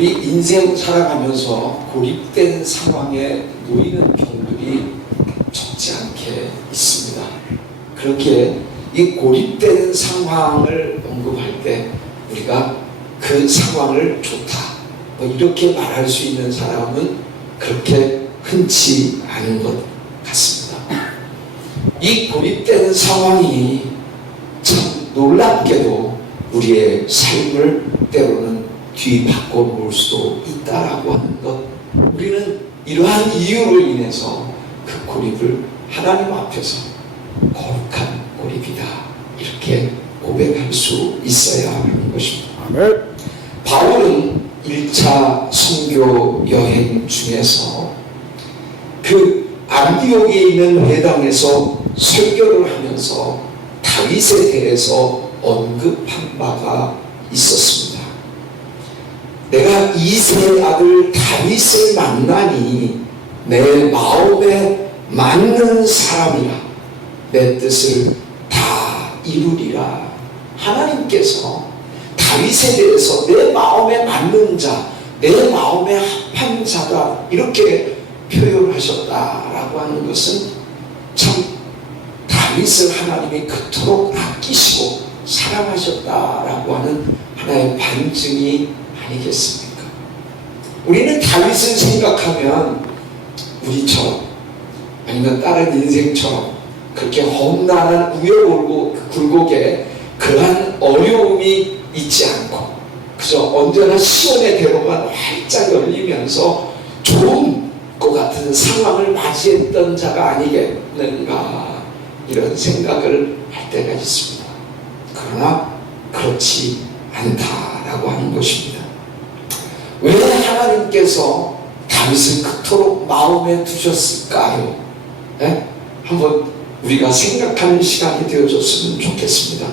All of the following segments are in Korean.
우리 인생 살아가면서 고립된 상황에 놓이는 경우들이 적지 않게 있습니다. 그렇게 이 고립된 상황을 언급할 때 우리가 그 상황을 좋다 뭐 이렇게 말할 수 있는 사람은 그렇게 흔치 않은 것 같습니다. 이 고립된 상황이 참 놀랍게도 우리의 삶을 때로는 뒤바꿔 놓을 수도 있다라고 하는 것, 우리는 이러한 이유로 인해서 그 고립을 하나님 앞에서 거룩한 고립이다 이렇게 고백할 수 있어야 하는 것입니다. 아멘. 바울은 1차 선교 여행 중에서 그 안디옥에 있는 회당에서 설교를 하면서 다윗에 대해서 언급한 바가 있었습니다. 내가 이새의 아들 다윗을 만나니 내 마음에 맞는 사람이라 내 뜻을 다 이루리라. 하나님께서 다윗에 대해서 내 마음에 맞는 자, 내 마음에 합한 자다 이렇게 표현하셨다라고 하는 것은 참 다윗을 하나님이 그토록 아끼시고 사랑하셨다라고 하는 하나의 반증이 아니겠습니까? 우리는 다윗을 생각하면 우리처럼 아니면 다른 인생처럼 그렇게 험난한 우여곡에 그러한 어려움이 있지 않고 그저 언제나 시온의 대로만 활짝 열리면서 좋은 것 같은 상황을 맞이했던 자가 아니겠는가 이런 생각을 할 때가 있습니다. 그러나 그렇지 않다라고 하는 것입니다. 왜 하나님께서 다윗을 그토록 마음에 두셨을까요? 네? 한번 우리가 생각하는 시간이 되어줬으면 좋겠습니다.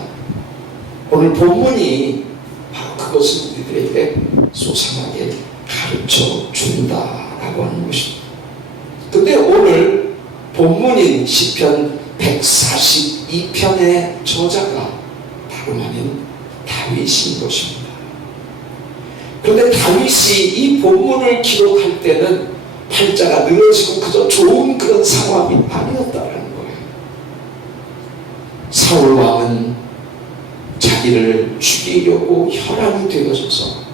오늘 본문이 바로 그것을 우리들에게 소상하게 가르쳐 준다라고 하는 것입니다. 근데 오늘 본문인 시편 142편의 저자가 다름 아닌 다윗인 것입니다. 그런데 다윗이 이 본문을 기록할 때는 팔자가 늘어지고 그저 좋은 그런 상황이 아니었다라는 거예요. 사울 왕은 자기를 죽이려고 혈안이 되어져서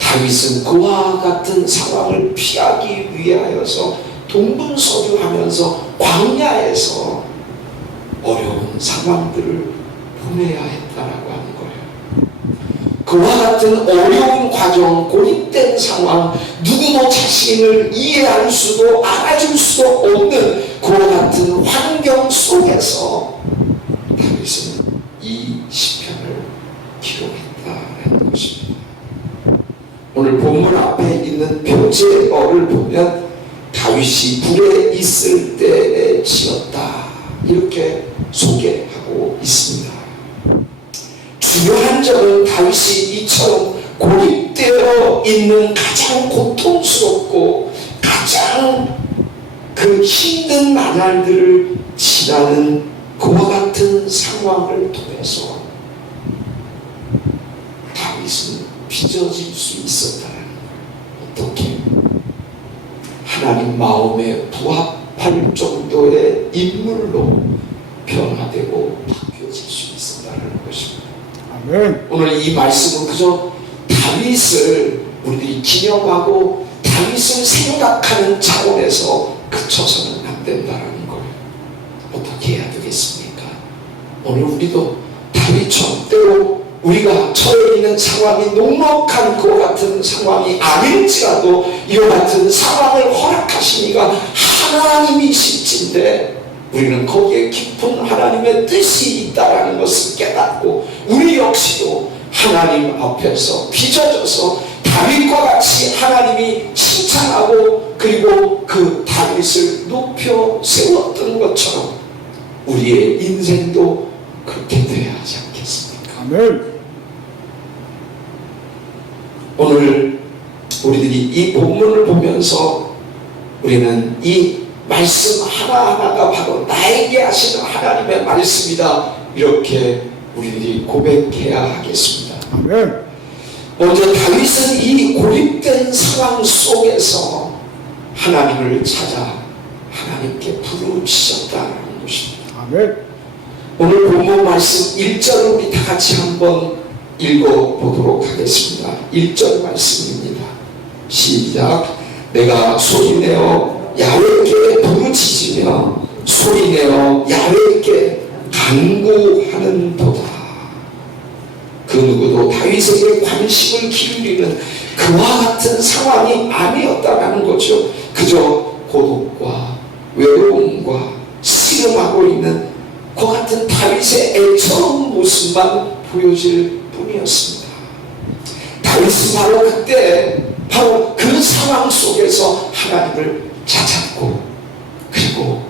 다윗은 그와 같은 상황을 피하기 위하여서 동분서주하면서 광야에서 어려운 상황들을 보내야 했다라고 하는 거예요. 그와 같은 어려운 과정, 고립된 상황, 누구도 자신을 이해할 수도 알아줄 수도 없는 그와 같은 환경 속에서 다윗은 이 시편을 기록했다는 것입니다. 오늘 본문 앞에 있는 표제어를 보면 다윗이 불에 있을 때에 지었다 이렇게 소개하고 있습니다. 중요한 점은 다윗이 이처럼 고립되어 있는 가장 고통스럽고 가장 그 힘든 나날들을 지나는 그와 같은 상황을 통해서 다윗은 빚어질 수 있었다는 거예요. 어떻게? 하나님 마음에 부합할 정도의 인물로 변화되고 바뀌어질 수 있었다는 것입니다. 아멘. 오늘 이 말씀은 그저 다윗을 우리들이 기념하고 다윗을 생각하는 차원에서 그쳐서는 안 된다는 거예요. 어떻게 해야 되겠습니까? 오늘 우리도 다윗처럼 때로 우리가 처해 있는 상황이 녹록한 그와 같은 상황이 아닐지라도 이와 같은 상황을 허락하시니까 하나님이실진데 우리는 거기에 깊은 하나님의 뜻이 있다는 것을 깨닫고 우리 역시도 하나님 앞에서 빚어져서 다윗과 같이 하나님이 칭찬하고 그리고 그 다윗을 높여 세웠던 것처럼 우리의 인생도 그렇게 되어야 하지 않겠습니까? 아멘. 오늘 우리들이 이 본문을 보면서 우리는 이 말씀 하나하나가 바로 나에게 하시는 하나님의 말씀이다 이렇게 우리들이 고백해야 하겠습니다. 아멘. 먼저 다윗은 이 고립된 상황 속에서 하나님을 찾아 하나님께 부르짖었다는 것입니다. 아멘. 오늘 본문 말씀 1절을 우리 다 같이 한번 읽어보도록 하겠습니다. 1절 말씀입니다. 시작. 내가 소리내어 야훼께 부르짖으며 소리내어 야훼께 간구하는도다. 그 누구도 다윗에게 관심을 기울이는 그와 같은 상황이 아니었다라는 거죠. 그저 고독과 외로움과 씨름하고 있는 그 같은 다윗의 애처로운 모습만 보여질 뿐이었습니다. 다윗은 바로 그때 바로 그 상황 속에서 하나님을 찾았고 그리고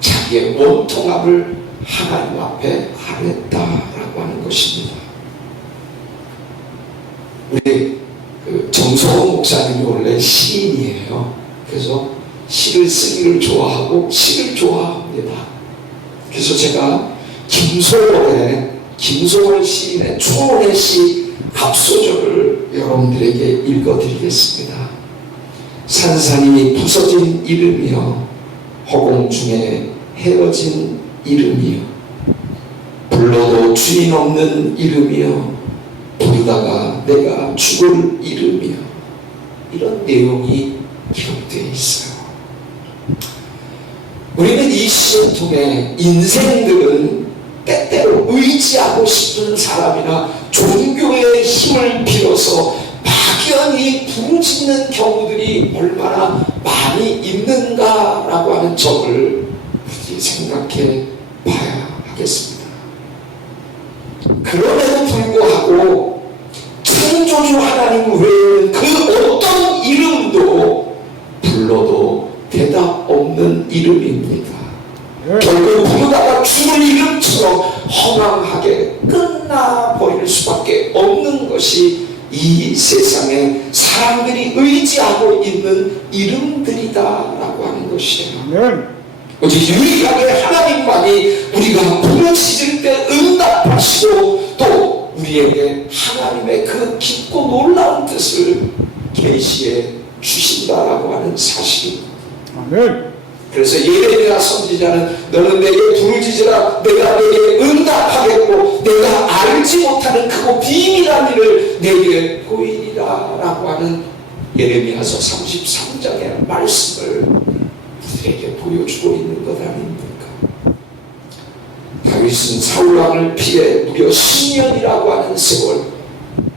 자기의 원통함을 하나님 앞에 아뢰었다라고 하는 것입니다. 우리 정성호 목사님이 원래 시인이에요. 그래서 시를 쓰기를 좋아하고 시를 좋아합니다. 그래서 제가 김소월 시인의 초원의 시 앞소절을 여러분들에게 읽어드리겠습니다. 산산이 부서진 이름이여 허공 중에 헤어진 이름이여 불러도 주인 없는 이름이여 부르다가 내가 죽을 이름이여. 이런 내용이 기록되어 있어요. 우리는 이 시를 통해 인생들은 때때로 의지하고 싶은 사람이나 종교의 힘을 빌어서 막연히 부르짖는 경우들이 얼마나 많이 있는가라고 하는 점을 굳이 생각해 봐야 하겠습니다. 그럼에도 불구하고 창조주 하나님 외에는 그 어떤 이름도 불러도 대답 없는 이름입니다. 결국 부르다가 죽을 이름처럼 허망하게 끝나버릴 수밖에 없는 것이 이 세상에 사람들이 의지하고 있는 이름들이다라고 하는 것이에요. 오직 유일하게 하나님만이 우리가 부르짖을 때 응답하시고 또 우리에게 하나님의 그 깊고 놀라운 뜻을 계시해 주신다라고 하는 사실입니다. 아멘. 그래서 예레미야 선지자는 너는 내게 부르짖으라 내가 내게 응답하겠고 내가 알지 못하는 크고 비밀한 일을 내게 보이리라 라고 하는 예레미야서 33장의 말씀을 우리에게 보여주고 있는 것 아닙니까? 다윗은 사울왕을 피해 무려 10년이라고 하는 세월,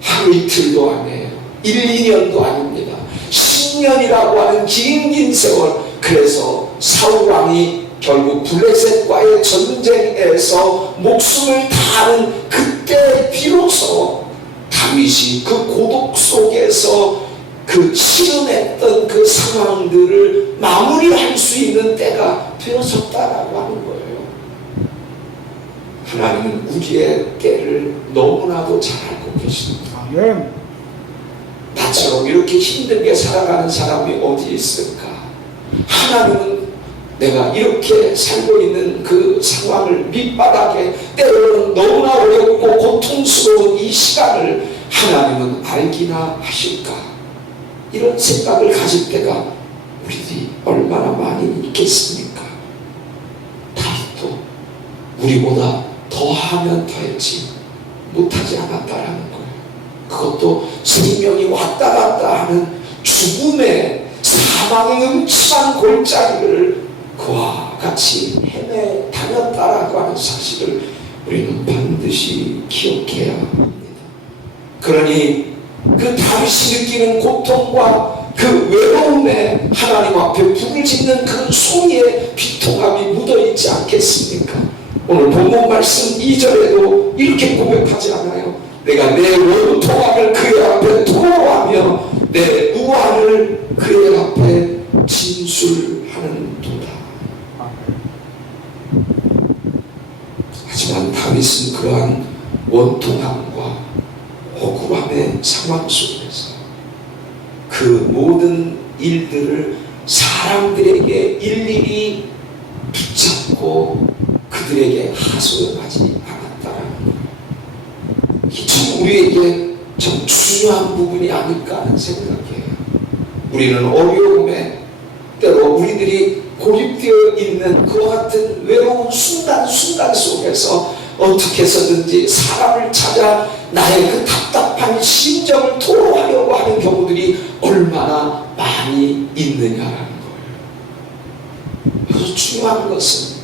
하루 이틀도 아니에요. 1, 2년도 아닙니다. 10년이라고 하는 긴 세월. 그래서 사울왕이 결국 블레셋과의 전쟁에서 목숨을 다하는 그때 비로소 다윗이 그 고독 속에서 그 치름했던 그 상황들을 마무리할 수 있는 때가 되어졌다라고 하는 거예요. 하나님은 우리의 때를 너무나도 잘 알고 계십니다. 아멘. 나처럼 이렇게 힘들게 살아가는 사람이 어디 있을까? 하나님은 내가 이렇게 살고 있는 그 상황을 밑바닥에 때로는 너무나 어렵고 고통스러운 이 시간을 하나님은 알기나 하실까? 이런 생각을 가질 때가 우리들이 얼마나 많이 있겠습니까? 다윗도 우리보다 더하면 더했지 못하지 않았다라는 거예요. 그것도 생명이 왔다 갔다 하는 죽음의 사망의 음침한 골짜기를 그와 같이 헤매 다녔다라고 하는 사실을 우리는 반드시 기억해야 합니다. 그러니 그 다윗이 느끼는 고통과 그 외로움에 하나님 앞에 부르짖는 그 소리에 비통함이 묻어있지 않겠습니까? 오늘 본문 말씀 2절에도 이렇게 고백하지 않아요? 내가 내 원통함을 그의 앞에 토로하며 내 우환을 그의 앞에 진술하는 도다. 하지만 다윗은 그러한 원통함과 억울함의 상황 속에서 그 모든 일들을 사람들에게 일일이 붙잡고 그들에게 하소연하지 않았다라는 거예요. 이 참 우리에게 참 중요한 부분이 아닐까 하는 생각이에요. 우리는 어려움에 때로 우리들이 고립되어 있는 그와 같은 외로운 순간순간 속에서 어떻게 해서든지 사람을 찾아 나의 그 답답한 심정을 토로하려고 하는 경우들이 얼마나 많이 있느냐라는 거예요. 그래서 중요한 것은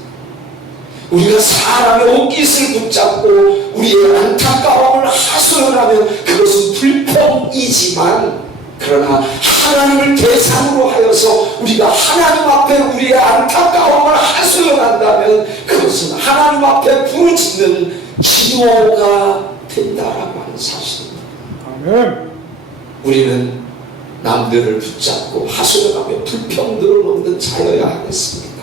우리가 사람의 옷깃을 붙잡고 우리의 안타까움을 하소연하면 그것은 불평이지만, 그러나 하나님을 대상으로 하여서 우리가 하나님 앞에 우리의 안타까움을 하소연한다면 그것은 하나님 앞에 부르짖는 기도가 된다라고 하는 사실입니다. 아멘. 우리는 남들을 붙잡고 하소연하며 불평들을 놓는 자여야 하겠습니까?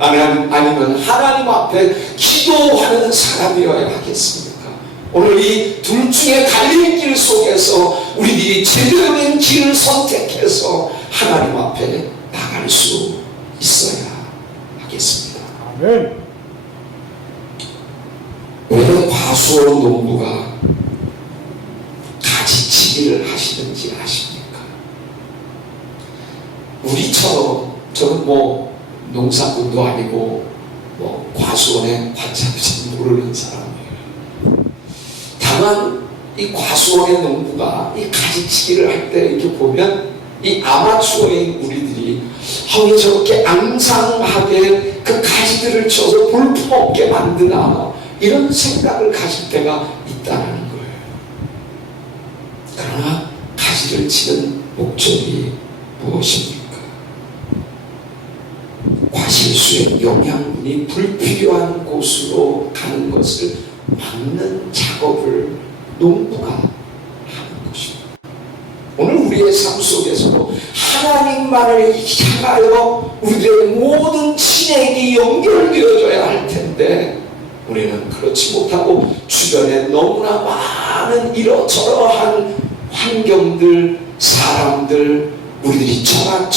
아니면 하나님 앞에 기도하는 사람이어야 하겠습니까? 오늘 이 둘 중에 갈림길 속에서 우리들이 제대로 된 길을 선택해서 하나님 앞에 나갈 수 있어야 하겠습니다. 아멘. 왜 과수원 농부가 가지치기를 하시는지 아십니까? 우리처럼, 저는 농사꾼도 아니고 과수원의 관찰도 잘 모르는 사람이에요. 다만 이 과수원의 농부가 이 가지치기를 할 때 이렇게 보면 이 아마추어인 우리들이 왜 저렇게 앙상하게 그 가지들을 쳐서 볼품없게 만드나, 이런 생각을 가질 때가 있다는 거예요. 그러나 가지를 치는 목적이 무엇입니까? 과실수의 영양분이 불필요한 곳으로 가는 것을 막는 작업을 농부가 하는 것입니다. 오늘 우리의 삶 속에서도 하나님만을 향하여 우리의 모든 진액이 연결되어져야 할 텐데, 우리는 그렇지 못하고 주변에 너무나 많은 이러저러한 환경들, 사람들, 우리들이 처한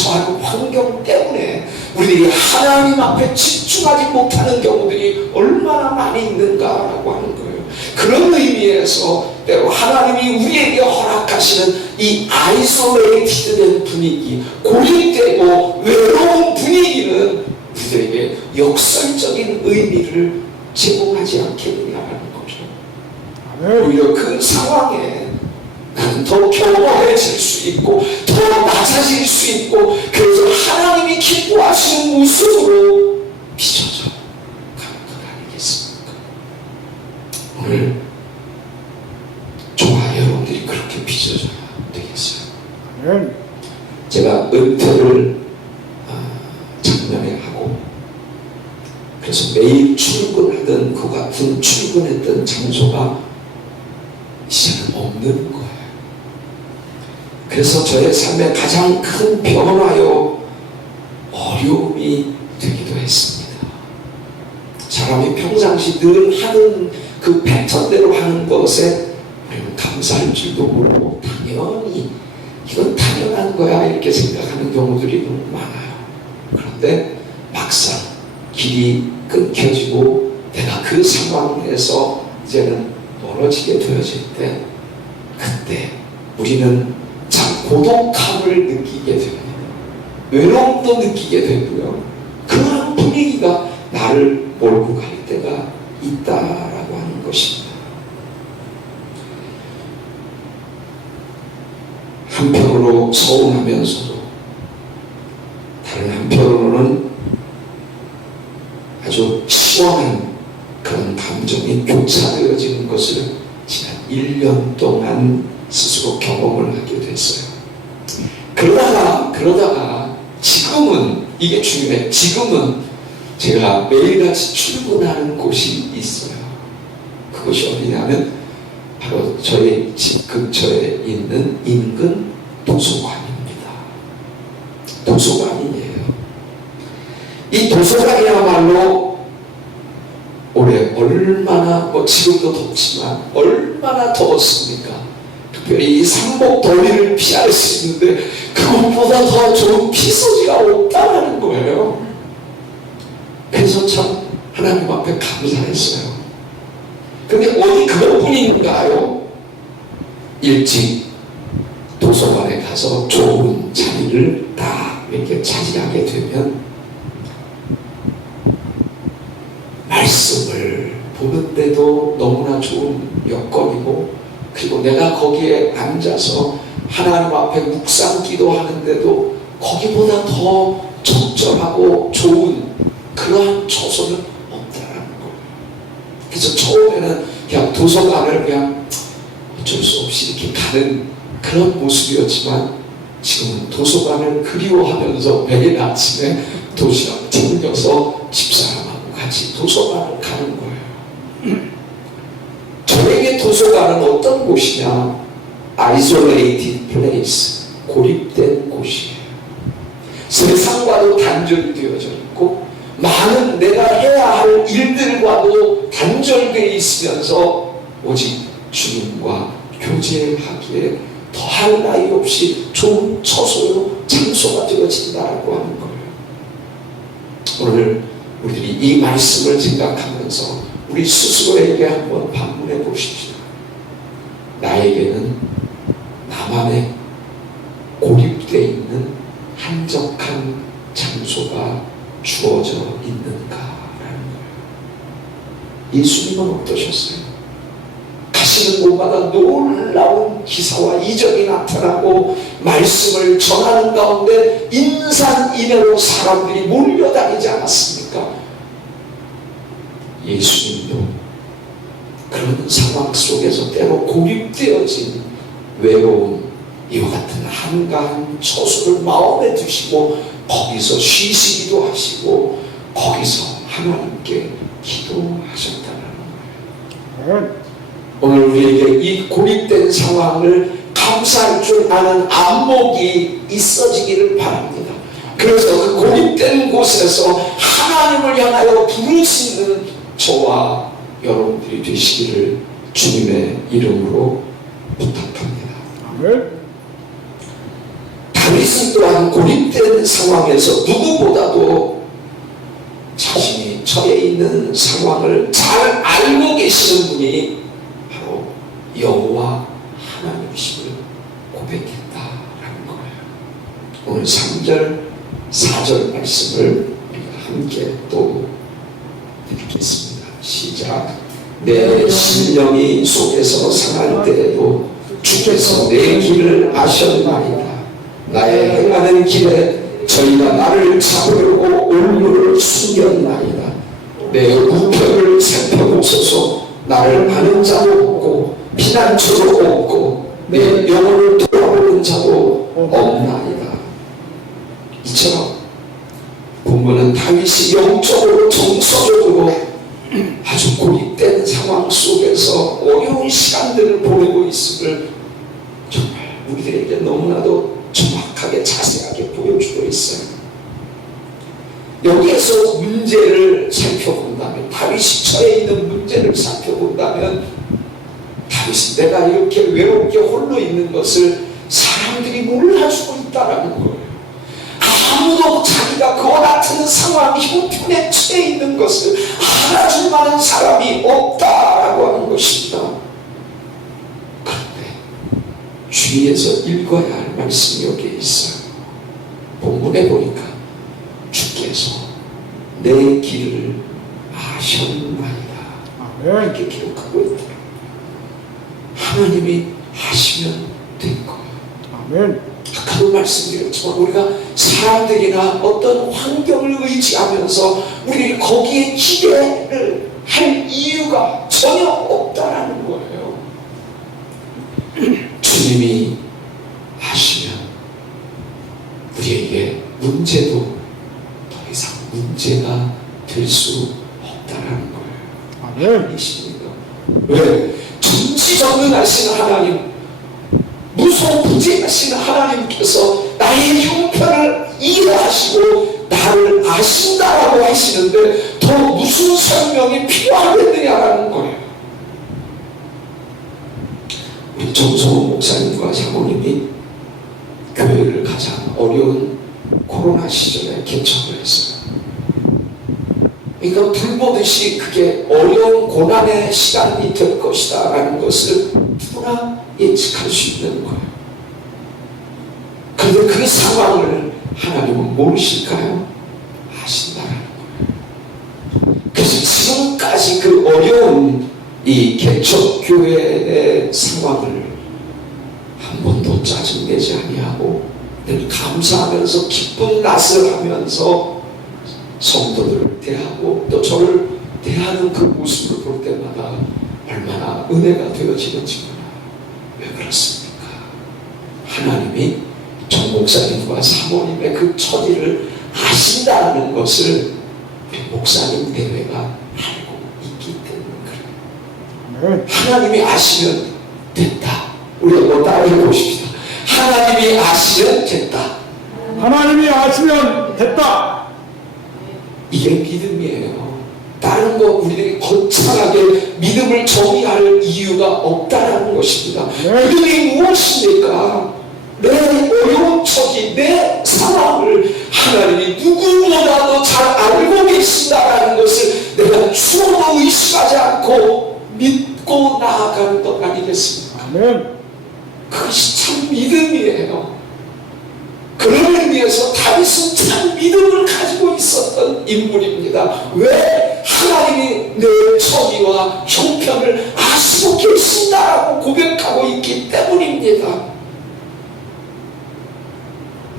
환경 때문에 우리들이 하나님 앞에 집중하지 못하는 경우들이 얼마나 많이 있는가라고 하는 거예요. 그런 의미에서 때로 하나님이 우리에게 허락하시는 이 아이솔레이티드된 분위기, 고립되고 외로운 분위기는 우리들에게 역설적인 의미를 제공하지 않겠느냐라는 거죠. 오히려 그 상황에 나는 더 겸허해질 수 있고 더 낮아질 수 있고, 그래서 하나님이 기뻐하시는 모습으로 비춰져 가는 것 아니겠습니까? 오늘 저와 여러분들이 그렇게 비춰져야 되겠어요. 제가 은퇴를 작년에 하고, 그래서 매일 출근하던 그 같은 출근했던 장소가 이제는 없는 거예요. 그래서 저의 삶에 가장 큰 변화요 어려움이 되기도 했습니다. 사람이 평상시 늘 하는 그 패턴대로 하는 것에 우리는 감사할 줄도 모르고 당연히 이건 당연한 거야 이렇게 생각하는 경우들이 너무 많아요. 그런데 막상 길이 끊겨지고 내가 그 상황에서 이제는 멀어지게 되어질 때, 그때 우리는 참 고독함을 느끼게 됩니다. 외로움도 느끼게 되고요. 그런 분위기가 나를 몰고 갈 때가 있다라고 하는 것입니다. 한편으로 서운하면서도 다른 한편으로는 아주 시원한 그런 감정이 교차되어지는 것을 지난 1년 동안 스스로 경험을 하게 됐어요. 그러다가 지금은, 이게 중요해, 지금은 제가 매일같이 출근하는 곳이 있어요. 그곳이 어디냐면 바로 저희 집 근처에 있는 인근 도서관입니다. 도서관이에요. 이 도서관이야말로 올해 얼마나, 지금도 덥지만 얼마나 더웠습니까? 특별히 이 삼복 더위를 피할 수 있는데 그것보다 더 좋은 피서지가 없다는 거예요. 그래서 참 하나님 앞에 감사했어요. 근데 어디 그것뿐인가요? 일찍 도서관에 가서 좋은 자리를 딱 이렇게 차지하게 되면 말씀을 보는데도 너무나 좋은 여건이고, 그리고 내가 거기에 앉아서 하나님 앞에 묵상 기도하는데도 거기보다 더 적절하고 좋은 그러한 처소는 없다라는 거예요. 그래서 처음에는 그냥 도서관을 그냥 어쩔 수 없이 이렇게 가는 그런 모습이었지만, 지금은 도서관을 그리워하면서 매일 아침에 도시락 챙겨서 집사람하고 같이 도서관을 가는 거예요. 저에게 도서관은 어떤 곳이냐? isolated place, 고립된 곳이에요. 세상과도 단절되어져 있고 많은 내가 해야 할 일들과도 단절되어 있으면서 오직 주님과 교제하기에 더할 나위 없이 좋은 처소요, 장소가 되어진다라고 하는 거예요. 오늘 우리들이 이 말씀을 생각하면서 우리 스스로에게 한번 반문해 보십시다. 나에게는 나만의 고립되어 있는 한적한 장소가 주어져 있는가라는 거예요. 예수님은 어떠셨어요? 가시는 곳마다 놀라운 기사와 이적이 나타나고 말씀을 전하는 가운데 인산인해로 사람들이 몰려다니지 않았습니까? 예수님도 그런 상황 속에서 때로 고립되어진 외로운 이와 같은 한가한 처소를 마음에 두시고 거기서 쉬시기도 하시고 거기서 하나님께 기도하셨다는 거예요. 오늘 우리에게 이 고립된 상황을 감사할 줄 아는 안목이 있어지기를 바랍니다. 그래서 그 고립된 곳에서 하나님을 향하여 부르시는 저와 여러분들이 되시기를 주님의 이름으로 부탁합니다. 아멘. 다윗은 또한 고립된 상황에서 누구보다도 자신이 처해 있는 상황을 잘 알고 계시는 분이 바로 여호와 하나님이심을 고백했다라는 거예요. 오늘 3절, 4절 말씀을 우리가 함께 또 읽겠습니다. 시작. 내 심령이 속에서 상할 때에도 주께서 내 길을 아셨나이다. 나의 행하는 길에 저희가 나를 잡으려고 올무를 숨겼나이다. 내 우편을 살펴보소서. 나를 아는 자도 없고 피난처도 없고 내 영혼을 돌아보는 자도 없나이다. 이처럼 본문은 다윗이 영적으로 정서적으로 아주 고립된 상황 속에서 어려운 시간들을 보내고 있음을 정말 우리들에게 너무나도 정확하게 자세하게 보여주고 있어요. 여기에서 문제를 살펴본다면, 다윗이 처해 있는 문제를 살펴본다면, 다윗이 내가 이렇게 외롭게 홀로 있는 것을 사람들이 몰라주고 있다는 거예요. 아무도 자기가 그와 같은 상황, 형편에 처해 있는 것을 알아줄 만한 사람이 없다라고 하는 것입니다. 그런데 주위에서 읽어야 할 말씀이 여기에 있어요. 본문에 보니까 주께서 내 길을 아셨나이다. 이렇게 기록하고 있다. 하나님이 하시면 된 거예요. 아멘. 아까도 말씀드렸지만 우리가 사람들이나 어떤 환경을 의지하면서 우리 거기에 기대를 할 이유가 전혀 없다라는 거예요. 주님이 하시면 우리에게 문제도 더 이상 문제가 될 수 없다라는 거예요. 아멘이십니까? 왜? 전지전능하신 하나님, 무소부재하신 하나님께서 나의 형편을 이해하시고 나를 아신다라고 하시는데 더 무슨 설명이 필요하겠느냐라는 거예요. 우리 정성호 목사님과 사모님이 교회를 가장 어려운 코로나 시절에 개척을 했어요. 그러니까 불보듯이 그게 어려운 고난의 시간이 될 것이다 라는 것을 누구나 예측할 수 있는 거예요. 그런데 그 상황을 하나님은 모르실까요? 아신다라는 거예요. 그래서 지금까지 그 어려운 이 개척교회의 상황을 한 번도 짜증내지 아니하고 늘 감사하면서 기쁜 낯을 하면서 성도들을 대하고 또 저를 대하는 그 모습을 볼 때마다 얼마나 은혜가 되어지는지 몰라요. 왜 그렇습니까? 하나님이 정 목사님과 사모님의 그 처지를 아신다는 것을 우리 목사님 대회가 알고 있기 때문에 그래요. 하나님이 아시면 됐다. 우리 한번 따라해 보십시다. 하나님이 아시면 됐다. 하나님이 아시면 됐다. 이게 믿음이에요. 다른 거 우리들이 거창하게 믿음을 정의할 이유가 없다라는 것입니다. 믿음이 무엇입니까? 내 어려운 처지, 내 상황을 하나님이 누구보다도 잘 알고 계신다라는 것을 내가 추호도 의심하지 않고 믿고 나아가는 것 아니겠습니까? 아멘. 그것이 참 믿음이에요. 그런 의미에서 다윗은 참 믿음을 가지고 있었던 인물입니다. 왜? 하나님이 내 처지와 형편을 아시고 계신다라고 고백하고 있기 때문입니다.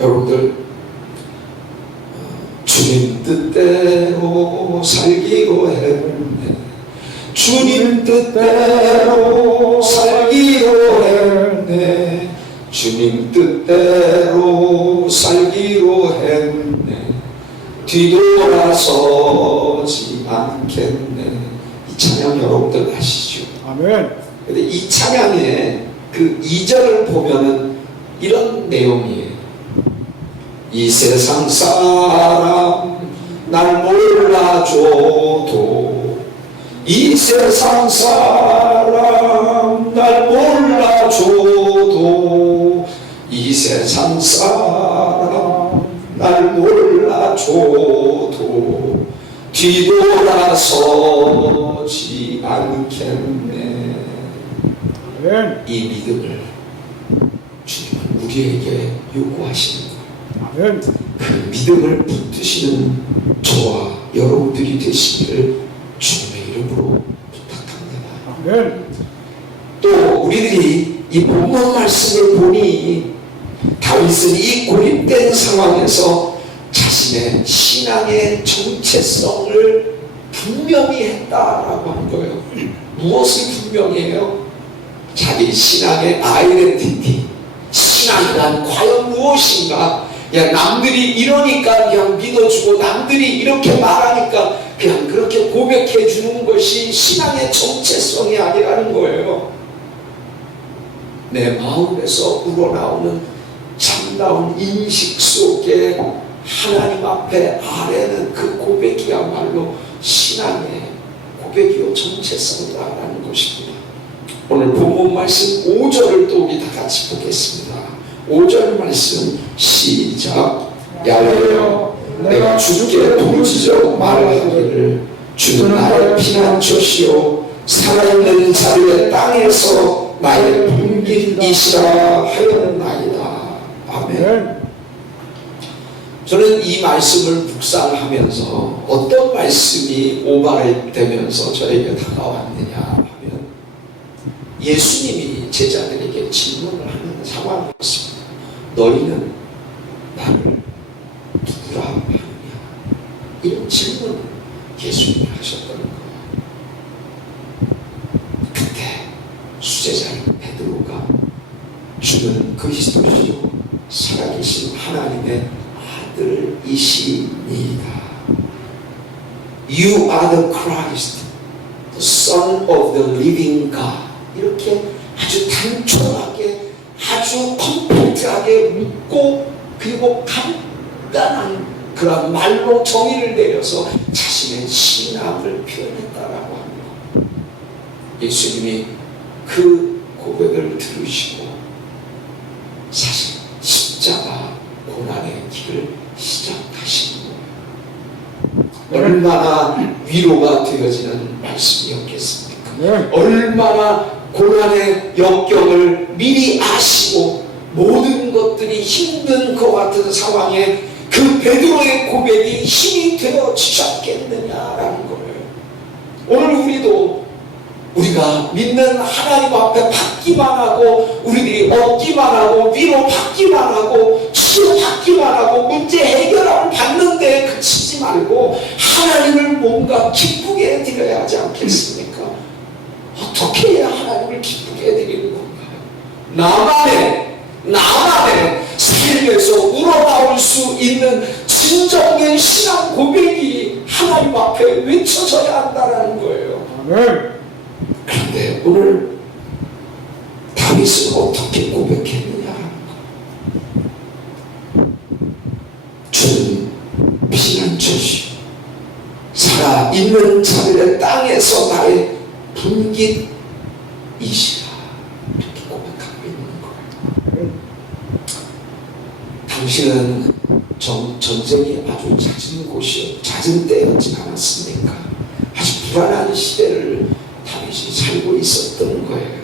여러분들, 주님 뜻대로 살기로 했네. 주님 뜻대로 살기로 했네. 주님 뜻대로 살기로 했네. 뒤돌아서지 않겠네. 이 찬양 여러분들 아시죠? 아멘. 근데 이 찬양의 그 2절을 보면은 이런 내용이에요. 이 세상 사람 날 몰라줘도, 이 세상 사람 날 몰라줘도, 이 세상 사람 날 몰라줘도 뒤돌아서지 않겠네. 아멘. 이 믿음을 주님은 우리에게 요구하시는 거예요. 아멘. 그 믿음을 붙드시는 저와 여러분들이 되시기를 주님의 이름으로 부탁합니다. 아멘. 또 우리들이 이 본문 말씀을 보니 다윗은 이 고립된 상황에서 자신의 신앙의 정체성을 분명히 했다라고 한 거예요. 무엇을 분명히 해요? 자기 신앙의 아이덴티티, 신앙이란 과연 무엇인가? 야, 남들이 이러니까 그냥 믿어주고, 남들이 이렇게 말하니까 그냥 그렇게 고백해 주는 것이 신앙의 정체성이 아니라는 거예요. 내 마음에서 우러나오는 참다운 인식 속에 하나님 앞에 아뢰는 그 고백이야말로 신앙의 고백이요 정체성이라는 것입니다. 오늘 본문 말씀 5절을 또 우리 다 같이 보겠습니다. 5절 말씀 시작. 야외여 내가 주께 부르짖어 말하기를 주는 나의 피난처시요 살아있는 자들의 땅에서 나의 분길이시라 하였나이다. 아멘. 저는 이 말씀을 묵상하면서 어떤 말씀이 오버랩되면서 저에게 다가왔느냐 하면 예수님이 제자들에게 질문을 하는 상황이었습니다. 너희는 나를 누구라 하느냐? 이런 질문을 예수님이 하셨던 거예요. 그때 수제자인 베드로가 주는 그리스도시요 살아계신 하나님의 아들이시니이다. You are the Christ, the Son of the living God. 이렇게 아주 단촐하게, 아주 컴팩트하게 묻고, 그리고 간단한 그런 말로 정의를 내려서 자신의 신앙을 표현했다라고 합니다. 예수님이 그 고백을 들으시고 사실 십자가 고난의 길을 시작하신 거예요. 얼마나 위로가 되어지는 말씀이었겠습니까? 얼마나 고난의 역경을 미리 아시고 모든 것들이 힘든 것 같은 상황에 그 베드로의 고백이 힘이 되어 주셨겠느냐라는 거예요. 오늘 우리가 믿는 하나님 앞에 받기만 하고, 우리들이 얻기만 하고, 위로 받기만 하고, 치유받기만 하고, 문제 해결을 받는데 그치지 말고 하나님을 뭔가 기쁘게 해드려야 하지 않겠습니까? 어떻게 해야 하나님을 기쁘게 해드리는 건가요? 나만의 삶에서 우러나올 수 있는 진정된 신앙 고백이 하나님 앞에 외쳐져야 한다는 거예요. 아멘. 그런데 오늘 다윗은 어떻게 고백했느냐? 주는 피난처시오, 살아있는 자들의 땅에서 나의 분깃이시라, 이렇게 고백하고 있는 거예요. 당시는 전쟁이 아주 잦은 때였지 않았습니까? 아주 불안한 시대를 다윗이 살고 있었던 거예요.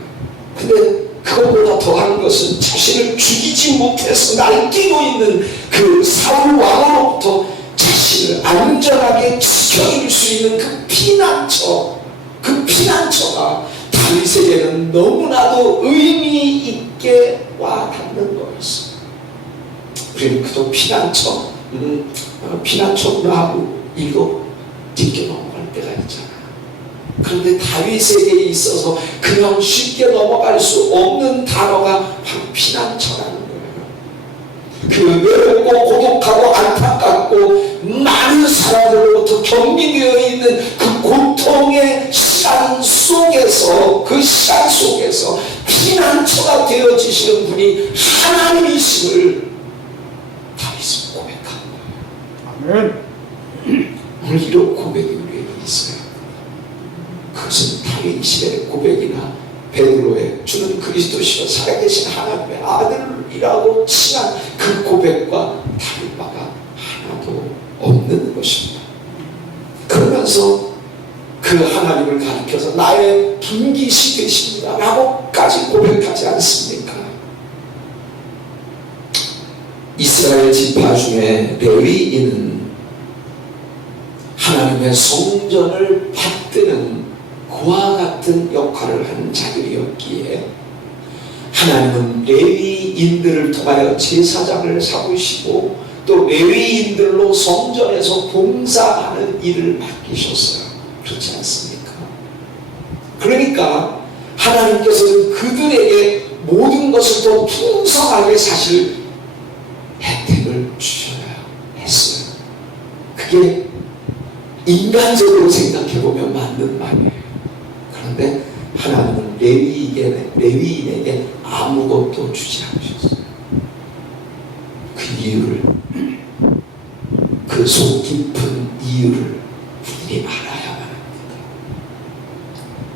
근데 그것보다 더한 것은 자신을 죽이지 못해서 날뛰고 있는 그 사울 왕으로부터 자신을 안전하게 지켜줄 수 있는 그 피난처가 다윗에게는 너무나도 의미 있게 와닿는 거였어요. 우리는 그도 피난처구나 하고 뒷게 넘어갈 때가 있잖아요. 그런데 다윗에게 있어서 그냥 쉽게 넘어갈 수 없는 단어가 바로 피난처라는 거예요. 그 외롭고 고독하고 안타깝고 많은 사람들로부터 격리되어 있는 그 고통의 시간 속에서, 피난처가 되어주시는 분이 하나님이심을 다윗은 고백한 거예요. 아멘. 오늘 이런 고백이 우리에게 있어요. 그것은 다윗 시대의 고백이나 베드로의 주는 그리스도시요 살아계신 하나님의 아들이라고 칭한 그 고백과 다를 바가 하나도 없는 것입니다. 그러면서 그 하나님을 가리켜서 나의 분깃이 되십니다 라고까지 고백하지 않습니까? 이스라엘 지파 중에 레위인은 하나님의 성전을 받드는 그와 같은 역할을 하는 자들이었기에 하나님은 레위인들을 통하여 제사장을 삼으시고 또 레위인들로 성전에서 봉사하는 일을 맡기셨어요. 그렇지 않습니까? 그러니까 하나님께서는 그들에게 모든 것을 더 풍성하게 사실 혜택을 주셔야 했어요. 그게 인간적으로 생각해보면 맞는 말이에요. 그런데 하나님은 레위인에게 아무것도 주지 않으셨어요. 그 이유를, 그 속 깊은 이유를 우리들이 알아야만 합니다.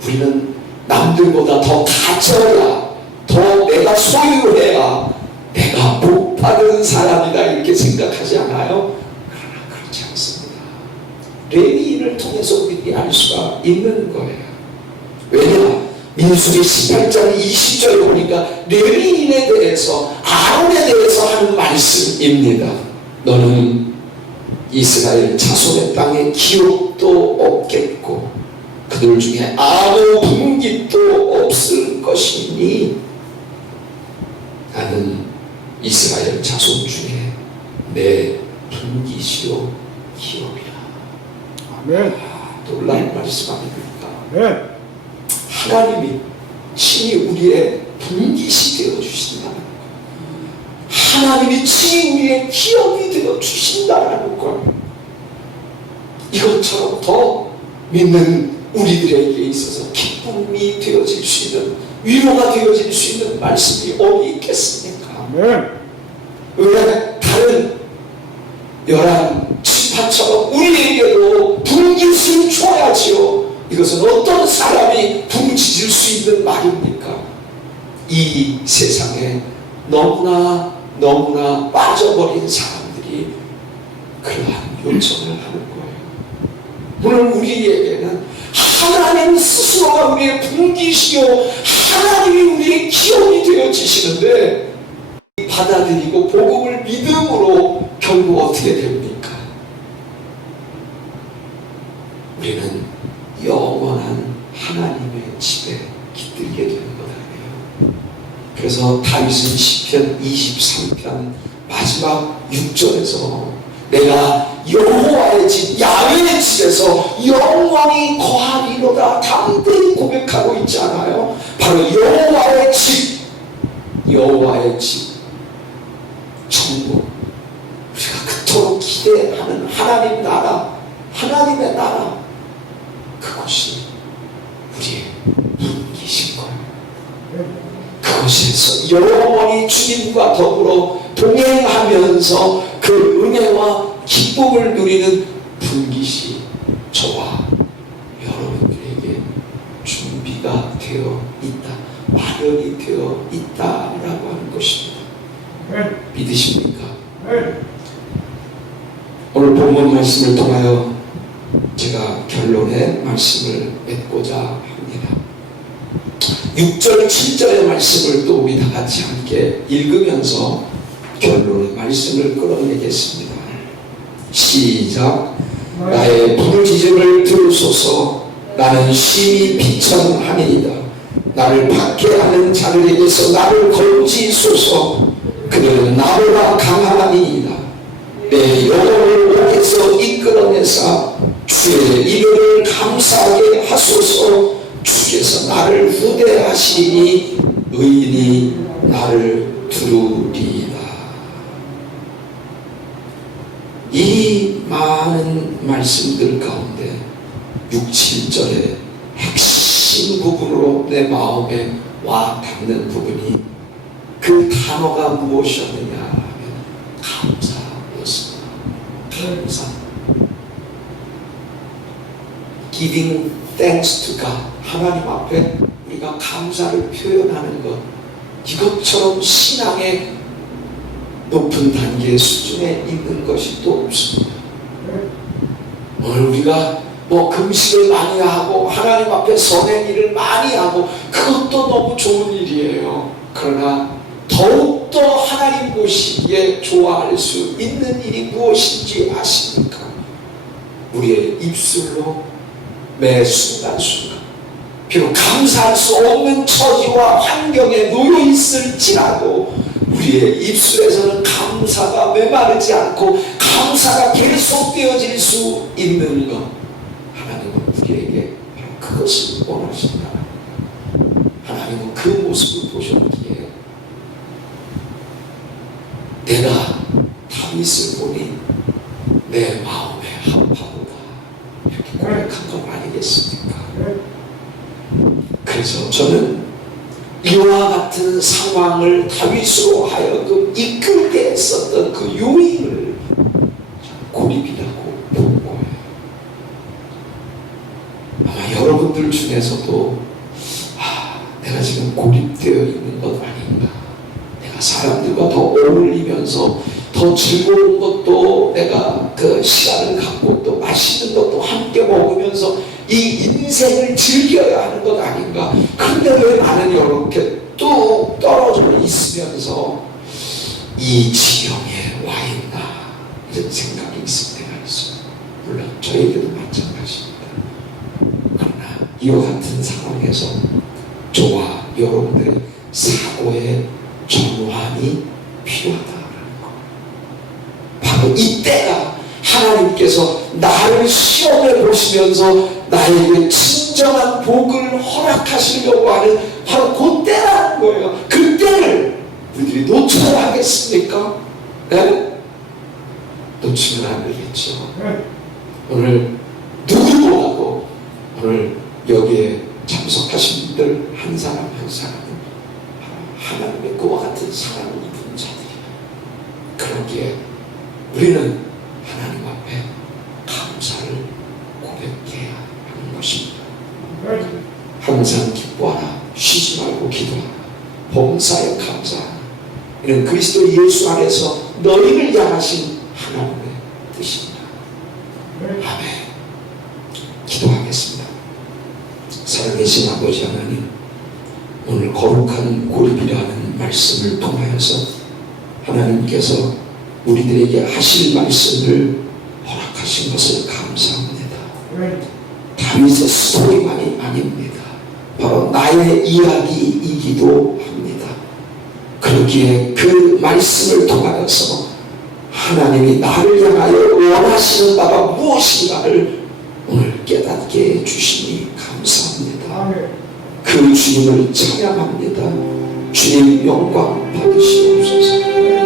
우리는 남들보다 더 가져야, 더 내가 소유해야 내가 복 받은 사람이다 이렇게 생각하지 않아요? 그러나 그렇지 않습니다. 레위인을 통해서 우리들이 알 수가 있는 거예요. 왜냐? 민수기 18장 20절에 보니까 레위인에 대해서, 아론에 대해서 하는 말씀입니다. 너는 이스라엘 자손의 땅에 기업도 없겠고 그들 중에 아무 분깃도 없을 것이니 나는 이스라엘 자손 중에 내 분깃이요 기업이라. 아멘. 놀라운 말씀 아닙니까? 아멘. 하나님이 친히 우리의 분깃이 되어주신다는 것, 하나님이 친히 우리의 기업이 되어주신다는 것, 이것처럼 더 믿는 우리들에게 있어서 기쁨이 되어질 수 있는, 위로가 되어질 수 있는 말씀이 어디 있겠습니까? 아멘. 왜 다른 열한 지파처럼 우리에게도 분깃을 줘야지요. 이것은 어떤 사람이 부르짖을 수 있는 말입니까? 이 세상에 너무나 빠져버린 사람들이 그러한 요청을 하는 거예요. 오늘 우리에게는 하나님 스스로가 우리의 분깃이요 하나님이 우리의 기업이 되어지시는데 받아들이고 복음을 믿음으로 결국 어떻게 됩니까? 우리는 영원한 하나님의 집에 깃들게 되는 것 아니에요. 그래서 다윗은 시편 23편 마지막 6절에서 내가 여호와의 집 야훼의 집에서 영원히 거하리로다 담대히 고백하고 있지 않아요? 바로 여호와의 집, 여호와의 집, 천국, 우리가 그토록 기대하는 하나님 나라, 하나님의 나라, 그것이 우리의 분기신 거예요. 그것에서 영원히 주님과 더불어 동행하면서 그 은혜와 기쁨을 누리는 분깃이 저와 여러분들에게 준비가 되어 있다, 마련이 되어 있다라고 하는 것입니다. 믿으십니까? 오늘 본문 말씀을 통하여 제가 결론의 말씀을 맺고자 합니다. 6절, 7절의 말씀을 또 우리 다 같이 함께 읽으면서 결론의 말씀을 끌어내겠습니다. 시작. 나의 부르짖음을 들으소서. 나는 심히 비천함이니이다. 나를 박해하는 자들에게서 나를 건지소서. 그들은 나보다 강하니이다. 내 영혼을 옥에서 이끌어내사 주의 이름을 감사하게 하소서. 주께서 나를 후대하시니 의인이 나를 두루리이다. 이 많은 말씀들 가운데 6, 7절의 핵심 부분으로 내 마음에 와 닿는 부분이 그 단어가 무엇이었느냐 하면 감사였습니다. 감사. Giving thanks to God. 하나님 앞에 우리가 감사를 표현하는 것, 이것처럼 신앙의 높은 단계의 수준에 있는 것이 또 없습니다. 오늘 우리가 금식을 많이 하고 하나님 앞에 선행 일을 많이 하고 그것도 너무 좋은 일이에요. 그러나 더욱더 하나님 보시기에 좋아할 수 있는 일이 무엇인지 아십니까? 우리의 입술로 매 순간순간 비록 감사할 수 없는 처지와 환경에 놓여 있을지라도 우리의 입술에서는 감사가 메마르지 않고 감사가 계속되어질 수 있는 것, 하나님은 우리에게 그것을 원하신다. 하나님은 그 모습을 보셨기에 내가 다윗을 보니 내 마음에 합하도다 이렇게 고백한 것 아니겠습니까? 그래서 저는 이와 같은 상황을 다윗으로 하여금 이끌게 했었던 그 요인을 고립이라고 본 거예요. 아마 여러분들 중에서도 내가 지금 고립되어 있는 것 아닌가, 내가 사람들과 더 어울리면서 더 즐거운 것도 내가 그 시간을 갖고 또 맛있는 것도 함께 먹으면서 이 인생을 즐겨야 하는 것 아닌가. 근데 왜 나는 이렇게 뚝 떨어져 있으면서 이 지경에 와 있나, 이런 생각이 있을 때가 있어요. 물론 저에게도 마찬가지입니다. 그러나 이와 같은 상황에서 저와 여러분들의 사고의 전환이 필요하다는 것. 바로 이때가 하나님께서 나를 시험해 보시면서 나에게 진정한 복을 허락하시려고 하는 바로 그때라는 거예요. 그때를 우리들이 놓쳐야 하겠습니까? 네? 놓치면 안 되겠죠. 오늘 누구보다도 오늘 여기에 참석하신 분들 한 사람 한 사람은 하나님의 그와 같은 사랑을 입은 자들이에요. 그러기에 우리는 하나님 앞에 감사를 고백해야 하는 것입니다. 항상 기뻐하라, 쉬지 말고 기도하라, 봉사에 감사하라. 이는 그리스도 예수 안에서 너희를 향하신 하나님의 뜻입니다. 아멘. 기도하겠습니다. 살아계신 아버지 하나님, 오늘 거룩한 고립이라는 말씀을 통하여서 하나님께서 우리들에게 하실 말씀을 허락하신 것을 감사합니다. 다윗의 스토리만이 아닙니다. 바로 나의 이야기이기도 합니다. 그렇기에 그 말씀을 통하여서 하나님이 나를 향하여 원하시는 바가 무엇인가를 오늘 깨닫게 해주시니 감사합니다. 그 주님을 찬양합니다. 주님 영광 받으시옵소서.